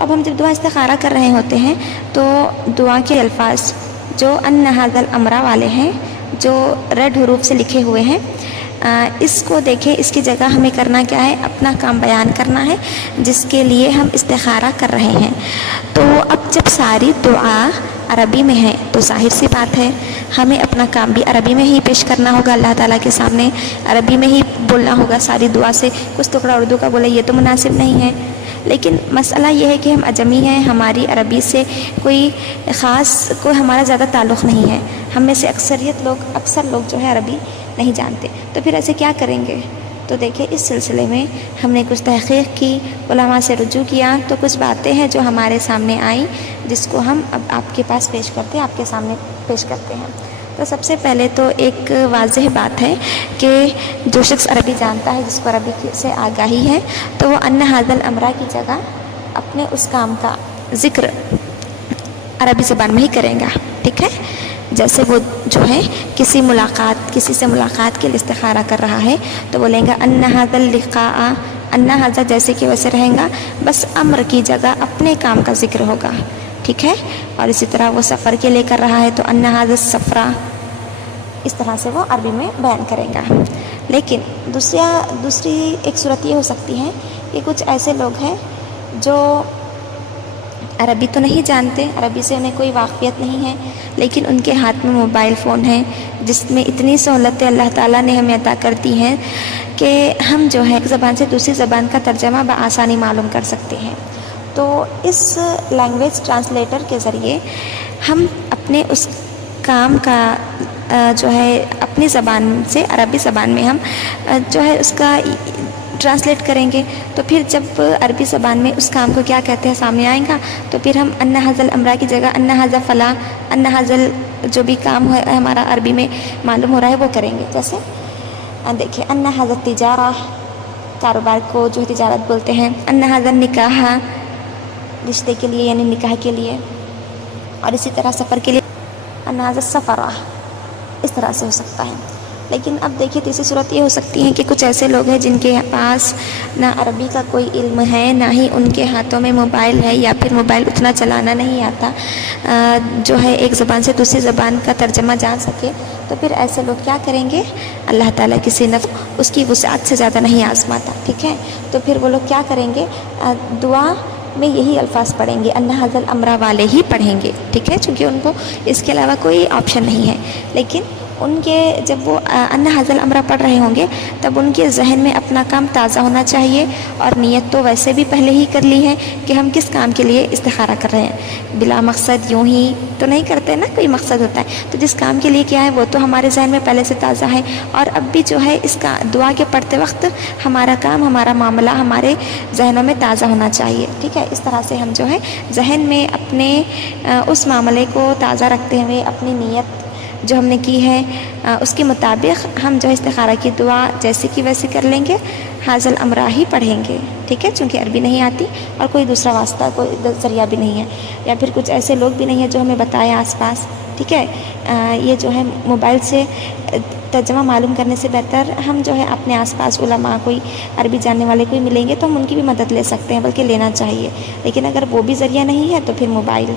اب ہم جب دعا استخارہ کر رہے ہوتے ہیں تو دعا کے الفاظ جو ان ھذا الامر والے ہیں، جو ریڈ حروف سے لکھے ہوئے ہیں، اس کو دیکھیں، اس کی جگہ ہمیں کرنا کیا ہے؟ اپنا کام بیان کرنا ہے جس کے لیے ہم استخارہ کر رہے ہیں۔ تو اب جب ساری دعا عربی میں ہے تو ظاہر سی بات ہے ہمیں اپنا کام بھی عربی میں ہی پیش کرنا ہوگا، اللہ تعالیٰ کے سامنے عربی میں ہی بولنا ہوگا ساری دعا سے۔ کچھ ٹکڑا اردو کا بولے یہ تو مناسب نہیں ہے، لیکن مسئلہ یہ ہے کہ ہم اجمی ہیں، ہماری عربی سے کوئی ہمارا زیادہ تعلق نہیں ہے، ہم میں سے اکثر لوگ جو ہے عربی نہیں جانتے، تو پھر ایسے کیا کریں گے؟ تو دیکھیں اس سلسلے میں ہم نے کچھ تحقیق کی، علماء سے رجوع کیا، تو کچھ باتیں ہیں جو ہمارے سامنے آئیں جس کو ہم اب آپ کے پاس پیش کرتے ہیں، آپ کے سامنے پیش کرتے ہیں۔ تو سب سے پہلے تو ایک واضح بات ہے کہ جو شخص عربی جانتا ہے، جس کو عربی سے آگاہی ہے، تو وہ ان ھذا الامر کی جگہ اپنے اس کام کا ذکر عربی زبان میں ہی کریں گا، ٹھیک ہے؟ جیسے وہ جو ہے کسی سے ملاقات کے لیے استخارہ کر رہا ہے تو بولیں گا ان ھذا اللقاء، ان ھذا جیسے کہ ویسے رہیں گا، بس امر کی جگہ اپنے کام کا ذکر ہوگا، ٹھیک ہے؟ اور اسی طرح وہ سفر کے لیے کر رہا ہے تو ان ھذا السفر، اس طرح سے وہ عربی میں بیان کرے گا۔ لیکن دوسری ایک صورت یہ ہو سکتی ہے کہ کچھ ایسے لوگ ہیں جو عربی تو نہیں جانتے، عربی سے انہیں کوئی واقفیت نہیں ہے، لیکن ان کے ہاتھ میں موبائل فون ہے جس میں اتنی سہولتیں اللہ تعالیٰ نے ہمیں عطا کر دی ہیں کہ ہم جو ہے ایک زبان سے دوسری زبان کا ترجمہ بآسانی معلوم کر سکتے ہیں۔ تو اس لینگویج ٹرانسلیٹر کے ذریعے ہم اپنے اس کام کا جو ہے اپنی زبان سے عربی زبان میں ہم جو ہے اس کا ٹرانسلیٹ کریں گے، تو پھر جب عربی زبان میں اس کام کو کیا کہتے ہیں سامنے آئیں گا، تو پھر ہم ان ھذا الامر کی جگہ ان ھذا فلاں، ان ھذا جو بھی کام ہے ہمارا عربی میں معلوم ہو رہا ہے وہ کریں گے۔ جیسے دیکھیں ان ھذا التجارہ، کاروبار کو جو تجارت بولتے ہیں، ان ھذا النکاح، رشتے کے لیے یعنی نکاح کے لیے، اور اسی طرح سفر کے لیے ان ھذا السفر، اس طرح سے ہو سکتا ہے۔ لیکن اب دیکھیے تیسری صورت یہ ہو سکتی ہے کہ کچھ ایسے لوگ ہیں جن کے پاس نہ عربی کا کوئی علم ہے، نہ ہی ان کے ہاتھوں میں موبائل ہے، یا پھر موبائل اتنا چلانا نہیں آتا جو ہے ایک زبان سے دوسری زبان کا ترجمہ جان سکے، تو پھر ایسے لوگ کیا کریں گے؟ اللہ تعالیٰ کسی نفع اس کی وسعت سے زیادہ نہیں آزماتا، ٹھیک ہے؟ تو پھر وہ لوگ کیا کریں گے؟ دعا میں یہی الفاظ پڑھیں گے، ان ھذا الامر والے ہی پڑھیں گے، ٹھیک ہے؟ چونکہ ان کو اس کے علاوہ کوئی آپشن نہیں ہے۔ لیکن ان کے جب وہ ان ھذا الامر پڑھ رہے ہوں گے تب ان کے ذہن میں اپنا کام تازہ ہونا چاہیے، اور نیت تو ویسے بھی پہلے ہی کر لی ہے کہ ہم کس کام کے لیے استخارہ کر رہے ہیں، بلا مقصد یوں ہی تو نہیں کرتے نا، کوئی مقصد ہوتا ہے، تو جس کام کے لیے کیا ہے وہ تو ہمارے ذہن میں پہلے سے تازہ ہے، اور اب بھی جو ہے اس کا دعا کے پڑھتے وقت ہمارا کام، ہمارا معاملہ ہمارے ذہنوں میں تازہ ہونا چاہیے، ٹھیک ہے؟ اس طرح سے ہم جو ہے ذہن میں اپنے اس معاملے کو تازہ رکھتے ہوئے اپنی نیت جو ہم نے کی ہے اس کے مطابق ہم جو استخارہ کی دعا جیسے کہ ویسے کر لیں گے، ھذا الامر ہی پڑھیں گے، ٹھیک ہے؟ چونکہ عربی نہیں آتی اور کوئی دوسرا واسطہ، کوئی ذریعہ بھی نہیں ہے، یا پھر کچھ ایسے لوگ بھی نہیں ہیں جو ہمیں بتائیں آس پاس، ٹھیک ہے؟ یہ جو ہے موبائل سے ترجمہ معلوم کرنے سے بہتر ہم جو ہے اپنے آس پاس علماء کوئی عربی جاننے والے کوئی ملیں گے تو ہم ان کی بھی مدد لے سکتے ہیں، بلکہ لینا چاہیے۔ لیکن اگر وہ بھی ذریعہ نہیں ہے تو پھر موبائل۔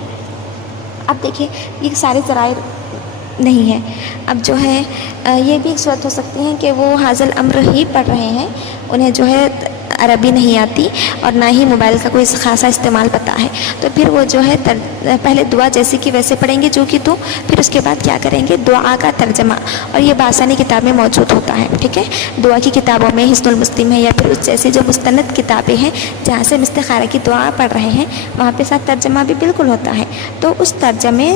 اب دیکھیے یہ سارے ذرائع نہیں ہے، اب جو ہے یہ بھی ایک صورت ہو سکتی ہے کہ وہ ھذا الامر ہی پڑھ رہے ہیں، انہیں جو ہے عربی نہیں آتی اور نہ ہی موبائل کا کوئی خاصا استعمال پتہ ہے، تو پھر وہ جو ہے پہلے دعا جیسے کہ ویسے پڑھیں گے جو کہ تو پھر اس کے بعد کیا کریں گے؟ دعا کا ترجمہ، اور یہ بآسانی کتاب میں موجود ہوتا ہے، ٹھیک ہے؟ دعا کی کتابوں میں حصن المسلم ہے یا پھر اس جیسی جو مستند کتابیں ہیں جہاں سے ہم استخارہ کی دعا پڑھ رہے ہیں وہاں پہ ساتھ ترجمہ بھی بالکل ہوتا ہے، تو اس ترجمے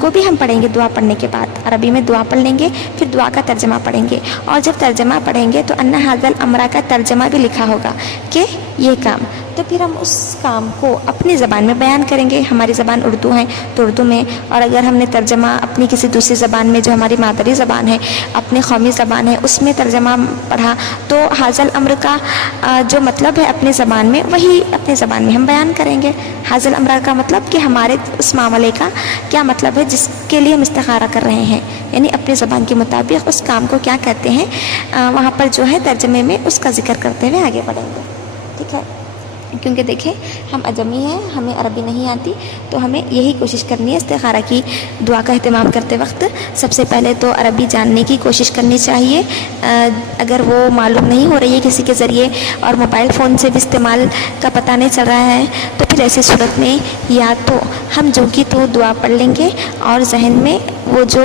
کو بھی ہم پڑھیں گے دعا پڑھنے کے بعد، عربی میں دعا پڑھ لیں گے، پھر دعا کا ترجمہ پڑھیں گے، اور جب ترجمہ پڑھیں گے تو ان ھذا الامر کا ترجمہ بھی لکھا ہوگا کہ یہ کام، تو پھر ہم اس کام کو اپنی زبان میں بیان کریں گے، ہماری زبان اردو ہے تو اردو میں، اور اگر ہم نے ترجمہ اپنی کسی دوسری زبان میں جو ہماری مادری زبان ہے، اپنی قومی زبان ہے، اس میں ترجمہ پڑھا تو ھذا الامر کا جو مطلب ہے اپنی زبان میں وہی اپنی زبان میں ہم بیان کریں گے۔ ھذا الامر کا مطلب کہ ہمارے اس معاملے کا کیا مطلب ہے جس کے لیے ہم استخارہ کر رہے ہیں، یعنی اپنی زبان کے مطابق اس کام کو کیا کہتے ہیں، وہاں پر جو ہے ترجمے میں اس کا ذکر کرتے ہوئے آگے بڑھیں گے، ٹھیک ہے؟ کیونکہ دیکھیں ہم اجمی ہیں، ہمیں عربی نہیں آتی، تو ہمیں یہی کوشش کرنی ہے استخارہ کی دعا کا اہتمام کرتے وقت سب سے پہلے تو عربی جاننے کی کوشش کرنی چاہیے۔ اگر وہ معلوم نہیں ہو رہی ہے کسی کے ذریعے اور موبائل فون سے بھی استعمال کا پتہ نہیں چل رہا ہے، تو پھر ایسی صورت میں یا تو ہم جو کی تو دعا پڑھ لیں گے اور ذہن میں وہ جو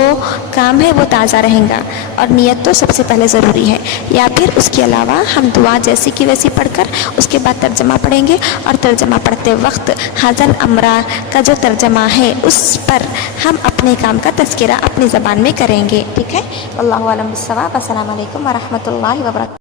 کام ہے وہ تازہ رہیں گا، اور نیت تو سب سے پہلے ضروری ہے، یا پھر اس کے علاوہ ہم دعا جیسی کی ویسی پڑھ کر اس کے بعد ترجمہ پڑھیں گے، اور ترجمہ پڑھتے وقت حاضل امرا کا جو ترجمہ ہے اس پر ہم اپنے کام کا تذکرہ اپنی زبان میں کریں گے، ٹھیک ہے۔ اللہ عالم بالصواب۔ السلام علیکم ورحمۃ اللہ وبرکاتہ۔